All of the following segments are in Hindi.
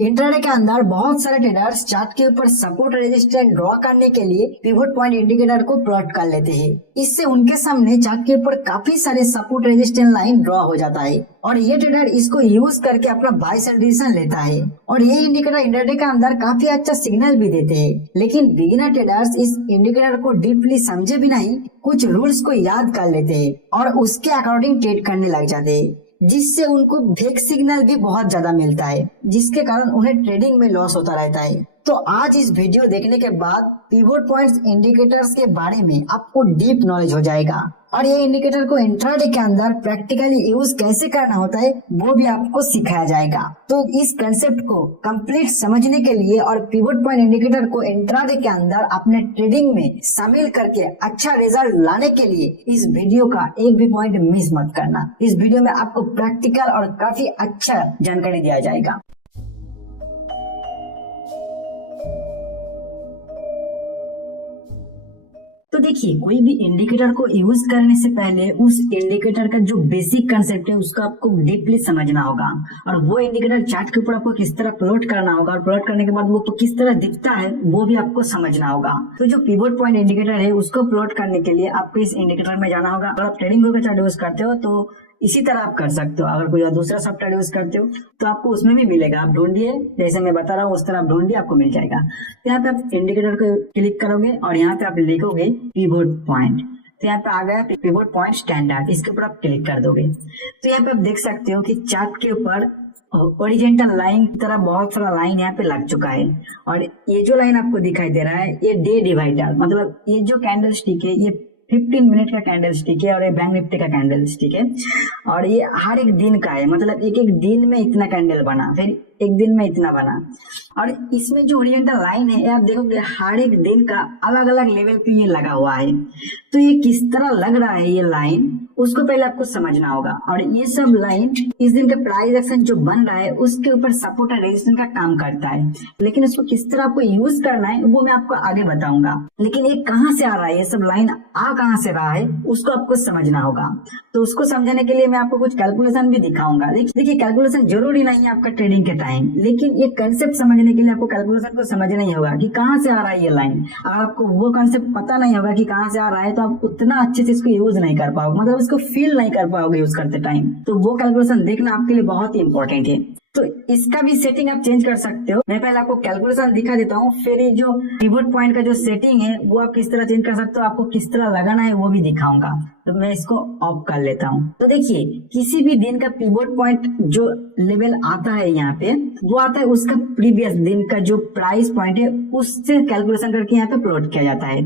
इंट्राडे के अंदर बहुत सारे ट्रेडर्स चार्ट के ऊपर सपोर्ट रेजिस्टेंस ड्रॉ करने के लिए पिवट पॉइंट इंडिकेटर को प्लॉट कर लेते हैं। इससे उनके सामने चार्ट के ऊपर काफी सारे सपोर्ट रेजिस्टेंस लाइन ड्रॉ हो जाता है और ये ट्रेडर इसको यूज करके अपना बाय सेल डिसीजन लेता है और ये इंडिकेटर इंट्राडे के अंदर काफी अच्छा सिग्नल भी देते हैं। लेकिन बिगिनर ट्रेडर्स इस इंडिकेटर को डीपली समझे भी नहीं, कुछ रूल्स को याद कर लेते हैं और उसके अकॉर्डिंग ट्रेड करने लग जाते हैं, जिससे उनको फेक सिग्नल भी बहुत ज्यादा मिलता है, जिसके कारण उन्हें ट्रेडिंग में लॉस होता रहता है। तो आज इस वीडियो देखने के बाद पिवट पॉइंट्स इंडिकेटर्स के बारे में आपको डीप नॉलेज हो जाएगा और ये इंडिकेटर को इंट्राडे के अंदर प्रैक्टिकली यूज कैसे करना होता है वो भी आपको सिखाया जाएगा। तो इस कंसेप्ट को कंप्लीट समझने के लिए और पिवट पॉइंट इंडिकेटर को इंट्राडे के अंदर अपने ट्रेडिंग में शामिल करके अच्छा रिजल्ट लाने के लिए इस वीडियो का एक भी पॉइंट मिस मत करना। इस वीडियो में आपको प्रैक्टिकल और काफी अच्छा जानकारी दिया जाएगा। तो देखिए, कोई भी इंडिकेटर को यूज करने से पहले उस इंडिकेटर का जो बेसिक कंसेप्ट है उसको आपको डीपली समझना होगा और वो इंडिकेटर चार्ट के ऊपर आपको किस तरह प्लॉट करना होगा और प्लॉट करने के बाद वो किस तरह दिखता है वो भी आपको समझना होगा। तो जो पिवट पॉइंट इंडिकेटर है उसको प्लॉट करने के लिए आपको इस इंडिकेटर में जाना होगा। अगर आप ट्रेडिंग व्यू का चार्ट यूज करते हो तो इसी तरह आप कर सकते हो। अगर कोई दूसरा सॉफ्टवेयर यूज करते हो तो आपको उसमें भी मिलेगा, आप ढूंढिए, जैसे मैं बता रहा हूँ उस तरह आप ढूंढिए, आपको मिल जाएगा। तो यहाँ पे आप इंडिकेटर को क्लिक करोगे और यहाँ पे आप लिखोगे पिवट पॉइंट। तो यहाँ पे आ गया पिवट पॉइंट स्टैंडर्ड, इसके ऊपर आप क्लिक कर दोगे। तो यहाँ पे आप देख सकते हो कि चार्ट के ऊपर ओरिजेंटल लाइन की तरह बहुत सारा लाइन यहाँ पे लग चुका है और ये जो लाइन आपको दिखाई दे रहा है ये डे डिवाइडर, मतलब ये जो कैंडल स्टिक है ये 15 मिनट का कैंडल स्टिक है और ये बैंक निफ्टी का कैंडल स्टिक है और ये हर एक दिन का है, मतलब एक एक दिन में इतना कैंडल बना, फिर एक दिन में इतना बना। और इसमें जो ओरिएंटल लाइन है आप देखोगे हर एक दिन का अलग अलग लेवल पे ये लगा हुआ है। तो ये किस तरह लग रहा है ये लाइन, उसको पहले आपको समझना होगा। और ये सब लाइन इस दिन का प्राइस एक्शन जो बन रहा है उसके ऊपर सपोर्ट और रेजिस्टेंस का काम करता है, लेकिन उसको किस तरह आपको यूज करना है वो मैं आपको आगे बताऊंगा। लेकिन ये कहाँ से आ रहा है, ये सब लाइन आ कहाँ से रहा है उसको आपको समझना होगा। तो उसको समझने के लिए मैं आपको कुछ कैलकुलेशन भी दिखाऊंगा। देखिए, कैलकुलेशन जरूरी नहीं है आपका ट्रेडिंग के टाइम, लेकिन ये कंसेप्ट समझने के लिए आपको कैलकुलेशन को समझना ही होगा कि कहाँ से आ रहा है ये लाइन। अगर आपको वो कंसेप्ट पता नहीं होगा कि कहाँ से आ रहा है तो आप उतना अच्छे से इसको यूज नहीं कर पाओगे, मतलब इसको फील नहीं कर पाओगे यूज करते टाइम। तो वो कैलकुलेशन देखना आपके लिए बहुत ही इंपॉर्टेंट है। तो इसका भी सेटिंग आप चेंज कर सकते हो। मैं पहले आपको कैलकुलेशन दिखा देता हूँ, फिर ये जो पिवट पॉइंट का जो सेटिंग है वो आप किस तरह चेंज कर सकते हो, आपको किस तरह लगाना है वो भी दिखाऊंगा। तो मैं इसको ऑफ कर लेता हूँ। तो देखिए, किसी भी दिन का पिवट पॉइंट जो लेवल आता है यहाँ पे वो आता है उसका प्रीवियस दिन का जो प्राइस पॉइंट है उससे कैलकुलेशन करके यहाँ पे प्लॉट किया जाता है।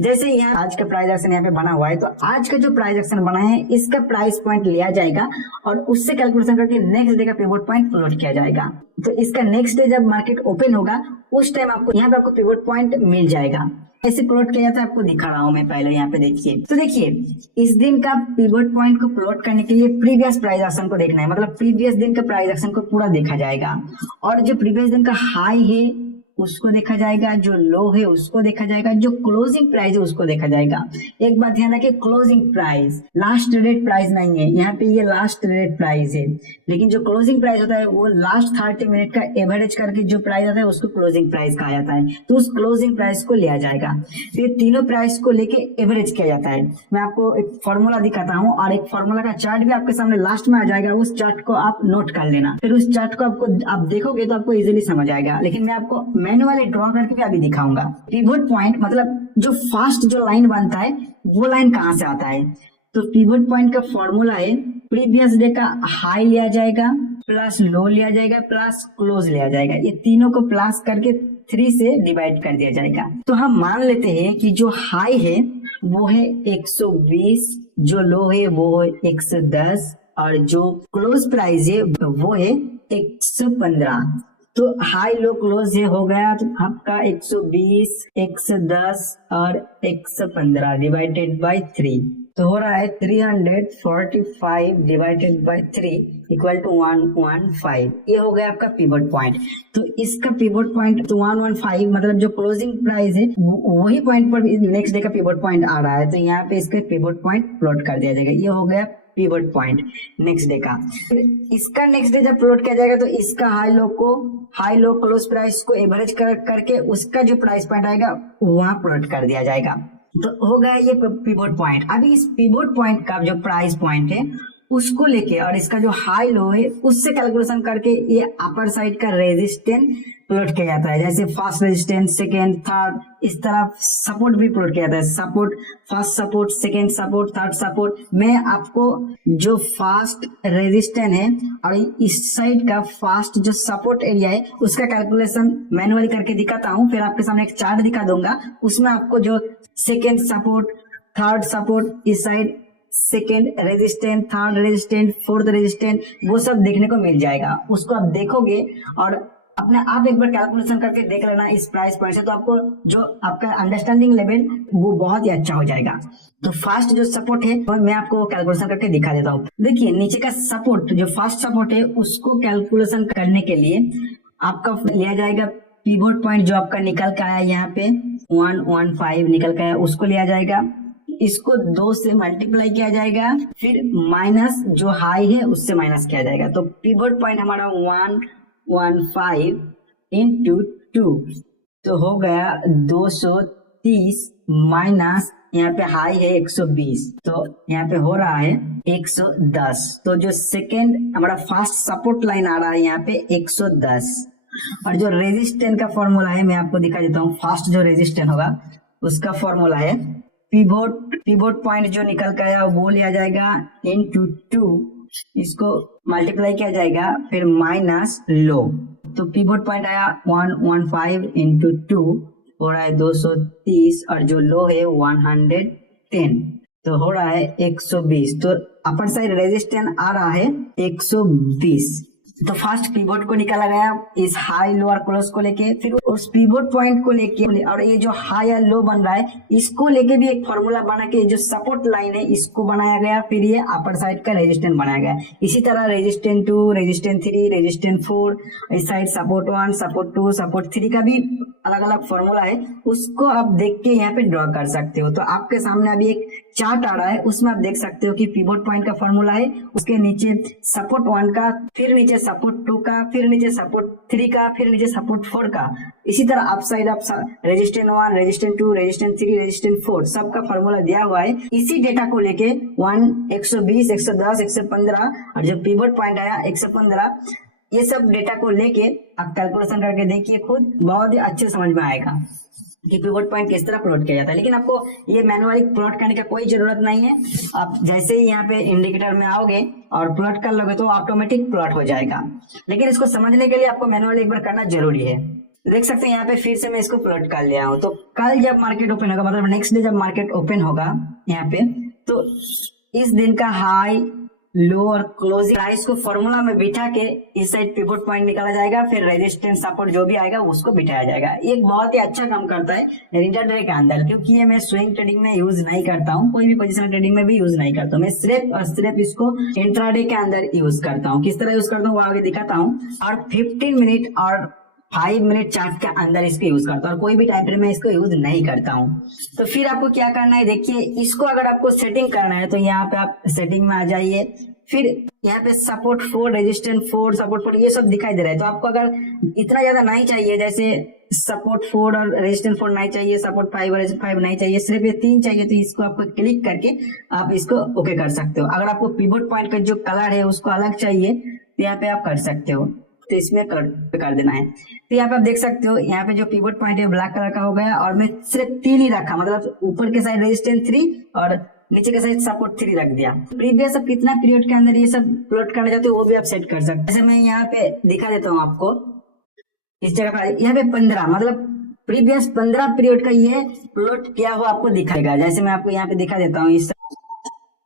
जैसे यहाँ आज का प्राइस एक्शन यहाँ पे बना हुआ है तो आज का जो प्राइस एक्शन बना है इसका प्राइस पॉइंट लिया जाएगा और उससे कैलकुलेशन करके नेक्स्ट डे का पिवट पॉइंट प्लॉट किया जाएगा। तो इसका नेक्स्ट डे जब मार्केट ओपन होगा उस टाइम आपको यहाँ पे आपको पिवट पॉइंट मिल जाएगा। ऐसे प्लॉट किया जाता है, आपको दिखा रहा हूँ मैं पहले यहाँ पे देखिए। तो देखिए, इस दिन का पिवट पॉइंट को प्लॉट करने के लिए प्रीवियस प्राइस एक्शन को देखना है, मतलब प्रीवियस दिन का प्राइस एक्शन को पूरा देखा जाएगा और जो प्रीवियस दिन का हाई है उसको देखा जाएगा, जो लो है उसको देखा जाएगा, जो क्लोजिंग प्राइस है उसको देखा जाएगा। एक बात ध्यान रखिए, closing price last traded price नहीं है, यहाँ पे ये लास्ट ट्रेडेड प्राइस है, लेकिन जो क्लोजिंग प्राइस होता है वो लास्ट 30 मिनट का एवरेज करके जो प्राइस आता है उसको क्लोजिंग प्राइस कहा जाता है। तो उस क्लोजिंग प्राइस को लिया जाएगा। तो ये तीनों प्राइस को लेके एवरेज किया जाता है। मैं आपको एक फॉर्मूला दिखाता हूँ और एक फॉर्मूला का चार्ट भी आपके सामने लास्ट में आ जाएगा, उस चार्ट को आप नोट कर लेना। फिर उस चार्ट को आप देखोगे तो आपको इजिली समझ आएगा, लेकिन मैं आपको मैन्युअली ड्रॉ करके भी अभी दिखाऊंगा। पिवट पॉइंट मतलब जो फास्ट जो लाइन बनता है वो लाइन कहाँ से आता है। तो पिवट पॉइंट का फॉर्मूला है प्रीवियस डे का हाई लिया जाएगा प्लस लो लिया जाएगा प्लस क्लोज लिया जाएगा, ये तीनों को प्लस करके 3 से डिवाइड कर दिया जाएगा। तो हम मान लेते हैं कि जो हाई है वो है 120, जो लो है वो है 110 और जो क्लोज प्राइस है वो है 115। तो हाई लो क्लोज ये हो गया तो आपका 120, 110 और 115 डिवाइडेड बाय 3, तो हो रहा है 345 डिवाइडेड बाय 3 इक्वल टू 115। ये हो गया आपका पिवट पॉइंट। तो इसका पिवट पॉइंट तो 115 मतलब जो क्लोजिंग प्राइस है वही पॉइंट पर नेक्स्ट डे का पिवट पॉइंट आ रहा है, तो यहाँ पे इसका पिवट पॉइंट प्लॉट कर दिया जाएगा। ये हो गया पिवट पॉइंट नेक्स्ट डे का। फिर इसका नेक्स्ट डे जब प्लॉट किया जाएगा तो इसका हाई लो क्लोज प्राइस को एवरेज करके उसका जो प्राइस पॉइंट आएगा वहां प्लॉट कर दिया जाएगा। तो हो गया ये पिवट पॉइंट। अभी इस पिवट पॉइंट का जो प्राइस पॉइंट है उसको लेके और इसका जो हाई लो है उससे कैलकुलेशन करके ये अपर साइड का रेजिस्टेंस प्लॉट किया जाता है। जैसे फर्स्ट रेजिस्टेंस, सेकेंड, थर्ड, इस तरह सपोर्ट भी प्लॉट किया जाता है। Support, first support, second support, third support. मैं आपको जो फर्स्ट रेजिस्टेंस है और इस साइड का फर्स्ट जो सपोर्ट एरिया है उसका कैलकुलेशन मैनुअली करके दिखाता हूँ। फिर आपके सामने एक चार्ट दिखा दूंगा, उसमें आपको जो सेकेंड सपोर्ट, थर्ड सपोर्ट, इस side second resistant, third resistant, fourth resistant, वो सब देखने को मिल जाएगा। उसको आप देखोगे और अपने आप एक बार कैलकुलेशन करके देख लेना इस प्राइस पॉइंट से, तो आपको जो आपका अंडरस्टैंडिंग लेवल वो बहुत ही अच्छा हो जाएगा। तो फर्स्ट जो सपोर्ट है वो मैं आपको कैलकुलेशन करके दिखा देता हूँ। देखिए नीचे का सपोर्ट, जो फर्स्ट सपोर्ट है उसको कैलकुलेशन करने के लिए आपका लिया जाएगा पिवट पॉइंट जो आपका निकल का आया यहाँ पे 115 निकल का आया, उसको लिया जाएगा। इसको 2 से मल्टीप्लाई किया जाएगा, फिर माइनस जो हाई है उससे माइनस किया जाएगा। तो पिवट पॉइंट हमारा 115 इंटू 2 तो हो गया 230 माइनस यहाँ पे हाई है 120, तो यहाँ पे हो रहा है 110। तो जो सेकेंड हमारा फर्स्ट सपोर्ट लाइन आ रहा है यहाँ पे 110। और जो रेजिस्टेंस का फॉर्मूला है मैं आपको दिखा देता हूँ। फर्स्ट जो रेजिस्टेंस होगा उसका फॉर्मूला है पिवट पॉइंट जो निकल कर आया वो लिया जाएगा इंटू 2, इसको मल्टीप्लाई किया जाएगा, फिर माइनस लो। तो पिवट पॉइंट आया 115 इंटू 2 हो रहा है 230 और जो लो है 110, तो हो रहा है 120। तो अपर साइड रेजिस्टेंस आ रहा है 120। तो फर्स्ट पिवट को निकाला गया इस हाई लो और क्लोज को लेके, फिर उस पिवट पॉइंट को लेके और ये जो हाई या लो बन रहा है इसको लेके भी एक फॉर्मूला बना के जो सपोर्ट लाइन है इसको बनाया गया, फिर ये अपर साइड का रेजिस्टेंस बनाया गया। इसी तरह रेजिस्टेंस 2, रेजिस्टेंस 3, रेजिस्टेंस 4, इस साइड सपोर्ट 1, सपोर्ट 2, सपोर्ट 3 का भी अलग अलग फॉर्मूला है, उसको आप देख के यहाँ पे ड्रॉ कर सकते हो। तो आपके सामने अभी एक चार्ट आ रहा है, उसमें आप देख सकते हो कि पिवट पॉइंट का फॉर्मूला है, उसके नीचे सपोर्ट 1 का, फिर नीचे सपोर्ट 2 का, फिर नीचे सपोर्ट 3 का, फिर नीचे सपोर्ट 4 का। इसी तरह अप साइड आप रेजिस्टेंस 1, रेजिस्टेंस 2, रेजिस्टेंस 3, रेजिस्टेंस 4 सबका फॉर्मूला दिया हुआ है। इसी डेटा को लेके 120, 110, 115 और जो पिवट पॉइंट आया 115, ये सब डेटा को लेके आप कैलकुलेशन करके देखिए, खुद बहुत ही अच्छे समझ में आएगा कि पिवट पॉइंट किस तरह प्लॉट किया जाता है। लेकिन आपको ये मैनुअली प्लॉट करने का कोई जरूरत नहीं है। आप जैसे ही यहाँ पे इंडिकेटर में आओगे और प्लॉट कर लोगे तो ऑटोमेटिक प्लॉट हो जाएगा। लेकिन इसको समझने के लिए आपको मैनुअली एक बार करना जरूरी है। देख सकते हैं यहाँ पे फिर से मैं इसको प्लॉट कर लिया हूँ। तो कल जब मार्केट ओपन होगा, मतलब नेक्स्ट डे जब मार्केट ओपन होगा यहाँ पे, तो इस दिन का हाई, लो और क्लोजिंग प्राइस को फॉर्मूला में बिठा के इस साइड पिवट पॉइंट निकाला जाएगा, फिर रेजिस्टेंस सपोर्ट जो भी आएगा उसको बिठाया जाएगा। ये बहुत ही अच्छा काम करता है इंट्राडे के अंदर, क्योंकि ये मैं स्विंग ट्रेडिंग में यूज नहीं करता हूँ, कोई भी पोजिशनल ट्रेडिंग में भी यूज नहीं करता हूँ। मैं सिर्फ और सिर्फ इसको इंट्राडे के अंदर यूज करता हूँ। किस तरह यूज करता हूँ वो आगे दिखाता हूँ। और 15 मिनट और 5 मिनट चार्ट के अंदर इसको यूज करता हूँ, और कोई भी टाइम फ्रेम में इसको यूज नहीं करता हूँ। तो फिर आपको क्या करना है, देखिए इसको अगर आपको सेटिंग करना है तो यहाँ पे आप सेटिंग में आ जाइए, फिर यहाँ पे सपोर्ट 4, रेजिस्टेंस 4, सपोर्ट 4 ये सब दिखाई दे रहा है। तो आपको अगर इतना ज्यादा नहीं चाहिए, जैसे सपोर्ट 4 और रेजिस्टेंस 4 नहीं चाहिए, सपोर्ट 5 और रेजिस्टेंस 5 नहीं चाहिए, सिर्फ ये 3 चाहिए, तो इसको आपको क्लिक करके आप इसको ओके कर सकते हो। अगर आपको पिवट पॉइंट का जो कलर है उसको अलग चाहिए तो यहाँ पे आप कर सकते हो, तो इसमें कर देना है। तो यहाँ पे आप देख सकते हो, यहाँ पे जो पिवट पॉइंट है ब्लैक कलर का हो गया, और मैं सिर्फ 3 ही रखा, मतलब ऊपर के साइड रेजिस्टेंस 3 और नीचे के साइड सपोर्ट 3 रख दिया। प्रीवियस आप कितना पीरियड के अंदर ये सब प्लॉट करना चाहते हो वो भी आप सेट कर सकते हो। जैसे मैं यहाँ पे दिखा देता हूँ आपको, इस जगह पर यहाँ पे 15, मतलब प्रीवियस 15 पीरियड का ये प्लॉट किया हुआ आपको दिखाएगा। जैसे मैं आपको यहाँ पे दिखा देता हूँ, इस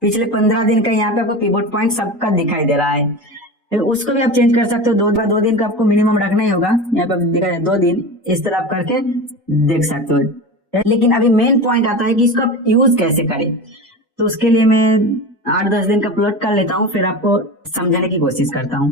पिछले 15 दिन का यहाँ पे आपको पिवट पॉइंट सबका दिखाई दे रहा है। उसको भी आप चेंज कर सकते हो। 2 दिन का आपको मिनिमम रखना ही होगा। यहाँ पे दिखा जाए 2 दिन, इस तरह आप करके देख सकते हो। लेकिन अभी मेन पॉइंट आता है कि इसको आप यूज कैसे करें। तो उसके लिए मैं 8-10 दिन का प्लॉट कर लेता हूँ, फिर आपको समझाने की कोशिश करता हूँ।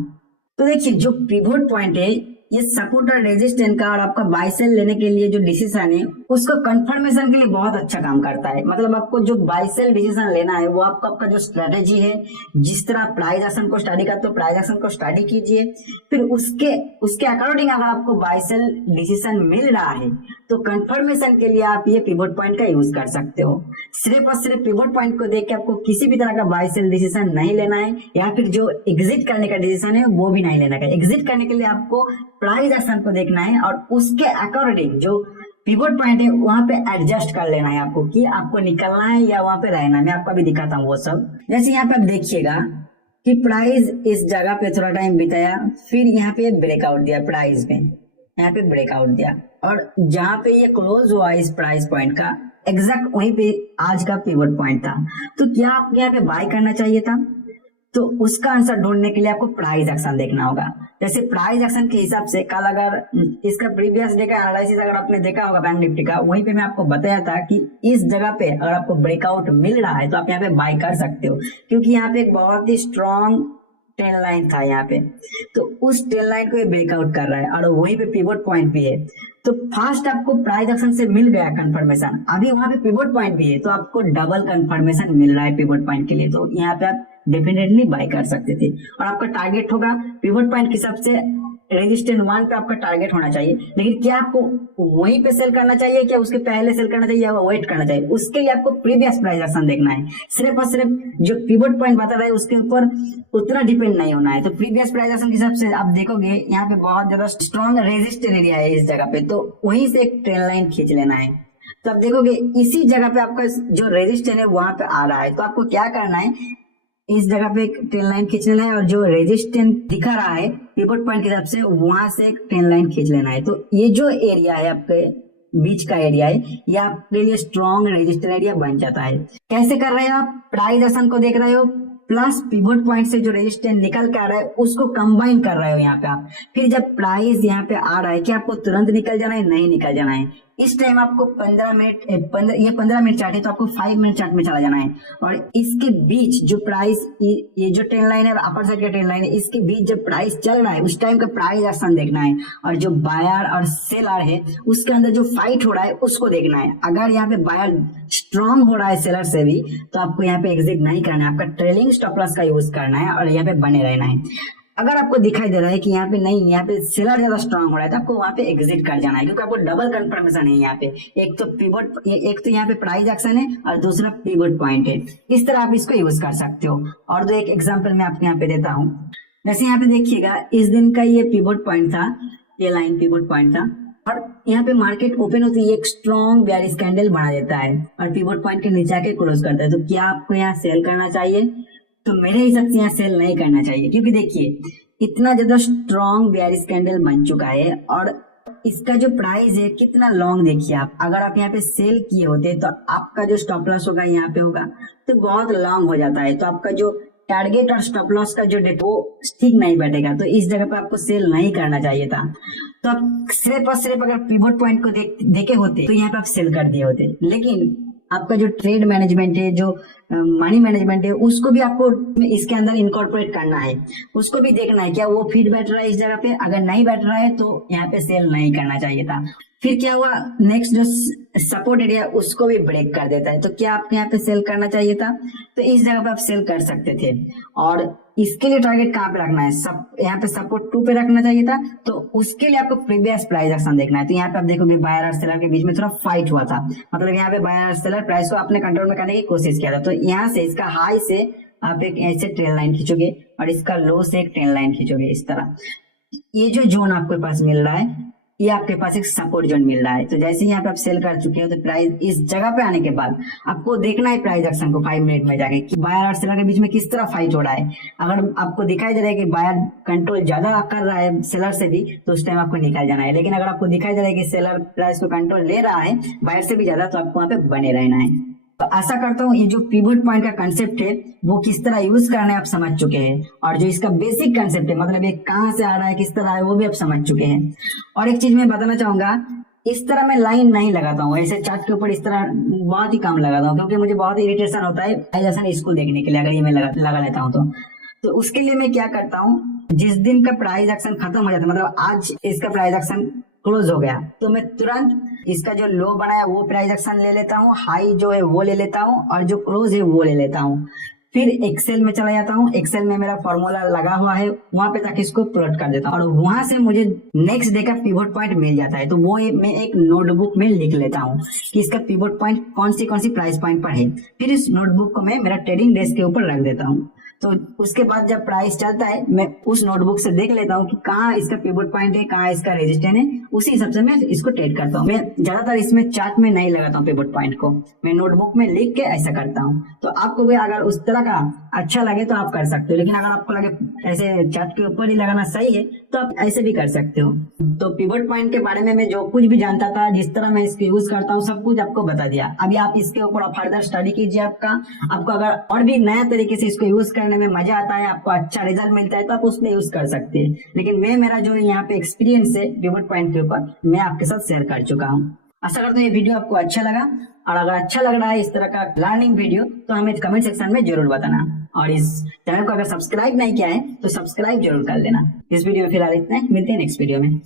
तो देखिए जो पिवट पॉइंट है ये सपोर्ट और रेजिस्टेंस का और आपका बाय सेल लेने के लिए जो डिसीजन है उसको कंफर्मेशन के लिए बहुत अच्छा काम करता है। मतलब आपको जो बाय सेल डिसीजन लेना है वो आपका जो स्ट्रेटेजी है, जिस तरह प्राइस एक्शन को स्टडी करते हो प्राइस एक्शन को स्टडी कीजिए, फिर उसके अकॉर्डिंग अगर आपको बाय सेल डिसीजन मिल रहा है तो कंफर्मेशन के लिए आप ये पिवट पॉइंट का यूज कर सकते हो। सिर्फ और सिर्फ पिवट पॉइंट को देख के आपको किसी भी तरह का बाय सेल डिसीजन नहीं लेना है, या फिर जो एग्जिट करने का डिसीजन है वो भी नहीं लेना है। एग्जिट करने के लिए आपको प्राइस एक्शन को देखना है और उसके अकॉर्डिंग जो पिवट पॉइंट है वहां पे एडजस्ट कर लेना है आपको कि आपको निकलना है या वहां पे रहना है। मैं आपको अभी दिखाता हूँ वो सब। जैसे यहाँ पे आप देखिएगा कि प्राइस इस जगह पे थोड़ा टाइम बिताया, फिर यहाँ पे ब्रेकआउट दिया, प्राइस में यहाँ पे ब्रेकआउट दिया, और जहां पे ये क्लोज हुआ इस प्राइस पॉइंट का एग्जैक्ट वहीं पे आज का पिवट पॉइंट था। तो क्या आपको यहाँ पे बाय करना चाहिए था? तो उसका आंसर ढूंढने के लिए आपको प्राइस एक्शन देखना होगा। जैसे प्राइस एक्शन के हिसाब से कल अगर इसका प्रीवियस डे का एनालिसिस अगर आपने देखा होगा बैंक निफ्टी का, वहीं पे मैं आपको बताया था कि इस जगह पे अगर आपको ब्रेकआउट मिल रहा है तो आप यहाँ पे बाय कर सकते हो, क्योंकि यहाँ पे एक बहुत ही स्ट्रॉन्ग ट्रेंड लाइन था यहाँ पे। तो उस ट्रेंड लाइन को ये ब्रेकआउट कर रहा है और वहीं पे पिवट पॉइंट भी है। तो फर्स्ट आपको प्राइस एक्शन से मिल गया कंफर्मेशन, अभी वहां पे पिवट पॉइंट भी है तो आपको डबल कंफर्मेशन मिल रहा है पिवट पॉइंट के लिए। तो यहाँ पे आप डेफिनेटली बाय कर सकते थे और आपका टारगेट होगा पिवट पॉइंट के हिसाब से रेजिस्टेंस 1 पे आपका टारगेट होना चाहिए। लेकिन क्या आपको वहीं पे सेल करना चाहिए, क्या उसके पहले सेल करना चाहिए या वेट करना चाहिए? उसके लिए आपको प्रीवियस प्राइस एक्शन देखना है। सिर्फ और सिर्फ जो पिवट पॉइंट बता रहा है उसके ऊपर उतना डिपेंड नहीं होना है। तो प्रीवियस प्राइस एक्शन के हिसाब से आप देखोगे यहाँ पे बहुत ज्यादा स्ट्रॉन्ग रेजिस्टेंस एरिया है इस जगह पे, तो वहीं से एक ट्रेंड लाइन खींच लेना है। तो आप देखोगे इसी जगह पे आपका जो रेजिस्टेंस है वहां पे आ रहा है, तो आपको क्या करना है, इस जगह पे एक ट्रेंड लाइन खींच लेना है और जो रेजिस्टेंस दिखा रहा है पिवट पॉइंट के हिसाब से वहां से एक ट्रेंड लाइन खींच लेना है। तो ये जो एरिया है आपके बीच का एरिया है, ये आपके लिए स्ट्रॉन्ग रेजिस्टेंस एरिया बन जाता है। कैसे कर रहे हो आप? प्राइस एक्शन को देख रहे हो प्लस पिवट पॉइंट से जो रेजिस्टेंस निकल के आ रहा है उसको कंबाइन कर रहे हो यहाँ पे आप। फिर जब प्राइस यहाँ पे आ रहा है, क्या आपको तुरंत निकल जाना है? नहीं निकल जाना है। इस टाइम आपको 15 मिनट चार्ट है तो आपको 5 मिनट चार्ट में चला जाना है। और इसके बीच जो प्राइस, ये जो ट्रेंड लाइन है अपर साइड का ट्रेंड लाइन है, इसके बीच जब प्राइस चल रहा है उस टाइम का प्राइस एक्शन देखना है। और जो बायर और सेलर है उसके अंदर जो फाइट हो रहा है उसको देखना है। अगर यहाँ पे बायर स्ट्रॉन्ग हो रहा है सेलर से भी तो आपको यहाँ पे एग्जिट नहीं करना है, आपका ट्रेलिंग स्टॉप लॉस का यूज करना है और यहाँ पे बने रहना है। अगर आपको दिखाई दे रहा है कि यहाँ पे नहीं, यहाँ पे सेलर ज्यादा स्ट्रांग हो रहा है तो आपको वहाँ पे एग्जिट कर जाना है, क्योंकि आपको डबल कंफर्मेशन है यहाँ पे। एक तो यहाँ पे प्राइस एक्शन है और दूसरा पिवट पॉइंट है। इस तरह आप इसको यूज कर सकते हो। और दो एक एग्जांपल मैं आपको यहाँ पे देता हूँ। जैसे यहाँ पे देखिएगा इस दिन का ये पिवट पॉइंट था, ये लाइन पिवट पॉइंट था और यहाँ पे मार्केट ओपन होती है एक स्ट्रॉन्ग बेयरिश कैंडल बना देता है और पिवट पॉइंट के नीचे आके क्लोज करता है। तो क्या आपको यहाँ सेल करना चाहिए? तो मेरे हिसाब से यहाँ सेल नहीं करना चाहिए, क्योंकि देखिए इतना ज्यादा स्ट्रॉन्ग बेयरिश कैंडल बन चुका है और इसका जो प्राइस है कितना लॉन्ग देखिए आप। अगर आप यहाँ पे सेल किए होते तो आपका जो स्टॉप लॉस होगा यहाँ पे होगा तो बहुत लॉन्ग हो जाता है, तो आपका जो टारगेट और स्टॉप लॉस का जो डेट वो ठीक नहीं बैठेगा। तो इस जगह पे आपको सेल नहीं करना चाहिए था। तो आप सिर्फ और सिर्फ अगर पिवट पॉइंट को देखे होते तो यहाँ पे आप सेल कर दिए होते। लेकिन आपका जो ट्रेड मैनेजमेंट है, जो मनी मैनेजमेंट है, उसको भी आपको इसके अंदर इनकॉर्पोरेट करना है, उसको भी देखना है क्या वो फिट बैठ रहा है इस जगह पे। अगर नहीं बैठ रहा है तो यहाँ पे सेल नहीं करना चाहिए था। फिर क्या हुआ, नेक्स्ट जो सपोर्ट एरिया उसको भी ब्रेक कर देता है, तो क्या आपको यहाँ पे सेल करना चाहिए था? तो इस जगह पे आप सेल कर सकते थे। और इसके लिए टारगेट कहाँ पे रखना है, यहाँ पे सपोर्ट 2 पे रखना चाहिए था। तो उसके लिए आपको प्रीवियस प्राइस एक्शन देखना है। तो यहाँ पे आप देखोगे बायर और सेलर के बीच में थोड़ा फाइट हुआ था, मतलब यहाँ पे बायर और सेलर प्राइस को अपने कंट्रोल में करने की कोशिश किया था। तो यहाँ से इसका हाई से आप एक ऐसे ट्रेंड लाइन खींचोगे और इसका लो से एक ट्रेंड लाइन खींचोगे इस तरह। ये जो जोन आपके पास मिल रहा है ये आपके पास एक सपोर्ट जोन मिल रहा है। तो जैसे यहाँ पे आप सेल कर चुके हो तो प्राइस इस जगह पे आने के बाद आपको देखना है प्राइस एक्शन को 5 मिनट में जाके कि बायर और सेलर के बीच में किस तरह फाइट हो रहा है। अगर आपको दिखाई दे रहा है कि बायर कंट्रोल ज्यादा कर रहा है सेलर से भी तो उस टाइम आपको निकल जाना है। लेकिन अगर आपको दिखाई दे रहा है कि सेलर प्राइस को कंट्रोल ले रहा है बायर से भी ज्यादा तो आपको वहाँ पे बने रहना है। तो आशा करता हूँ ये जो पिवट पॉइंट का कंसेप्ट है वो किस तरह यूज करना है आप समझ चुके हैं, और जो इसका बेसिक कंसेप्ट है मतलब ये कहाँ से आ रहा है किस तरह है वो भी आप समझ चुके हैं। और एक चीज मैं बताना चाहूंगा, इस तरह मैं लाइन नहीं लगाता हूँ, ऐसे चार्ट के ऊपर इस तरह बहुत ही कम लगाता हूँ, क्योंकि मुझे बहुत इरिटेशन होता है जैसा स्कूल देखने के लिए अगर ये मैं लगा लेता हूँ तो उसके लिए मैं क्या करता हूँ, जिस दिन का प्राइस एक्शन खत्म हो जाता है, मतलब आज इसका प्राइस एक्शन क्लोज हो गया, तो मैं तुरंत इसका जो लो बनाया वो प्राइस एक्शन ले लेता हूँ, हाई जो है वो ले लेता हूँ, और जो क्लोज है वो ले लेता हूँ। फिर एक्सेल में चला जाता हूँ, एक्सेल में मेरा फॉर्मूला लगा हुआ है, वहां पे जाके इसको प्लॉट कर देता हूँ और वहां से मुझे नेक्स्ट डे का पिवट पॉइंट मिल जाता है। तो वो मैं एक नोटबुक में लिख लेता हूँ कि इसका पिवट पॉइंट कौन सी प्राइस पॉइंट पर है। फिर इस नोटबुक को मैं मेरा ट्रेडिंग डेस्क के ऊपर रख देता हूँ। तो उसके बाद जब प्राइस चलता है मैं उस नोटबुक से देख लेता हूँ कि कहाँ इसका पिवट पॉइंट है, कहाँ इसका रेजिस्टेंस है, उसी हिसाब से मैं इसको ट्रेड करता हूँ। मैं ज्यादातर इसमें चार्ट में नहीं लगाता हूँ पिवट पॉइंट को, मैं नोटबुक में लिख के ऐसा करता हूँ। तो आपको भी अगर उस तरह का अच्छा लगे तो आप कर सकते हो, लेकिन अगर आपको लगे ऐसे चार्ट के ऊपर ही लगाना सही है तो आप ऐसे भी कर सकते हो। तो पिवट पॉइंट के बारे में मैं जो कुछ भी जानता था, जिस तरह मैं इसको यूज करता हूँ, सब कुछ आपको बता दिया। अभी आप इसके ऊपर फर्दर स्टडी कीजिए। आपको अगर और भी नया तरीके से इसको यूज करने में मजा आता है, आपको अच्छा रिजल्ट मिलता है, तो आप उसमें यूज कर सकते हैं। लेकिन मेरा जो यहाँ पे एक्सपीरियंस है पिवट पॉइंट के ऊपर, मैं आपके साथ शेयर कर चुका हूँ। आशा करता हूँ ये वीडियो आपको अच्छा लगा, और अगर अच्छा लग रहा है इस तरह का लर्निंग वीडियो तो हमें कमेंट सेक्शन में जरूर बताना, और इस चैनल को अगर सब्सक्राइब नहीं किया है तो सब्सक्राइब जरूर कर लेना। इस वीडियो में फिलहाल इतना ही, मिलते हैं नेक्स्ट वीडियो में।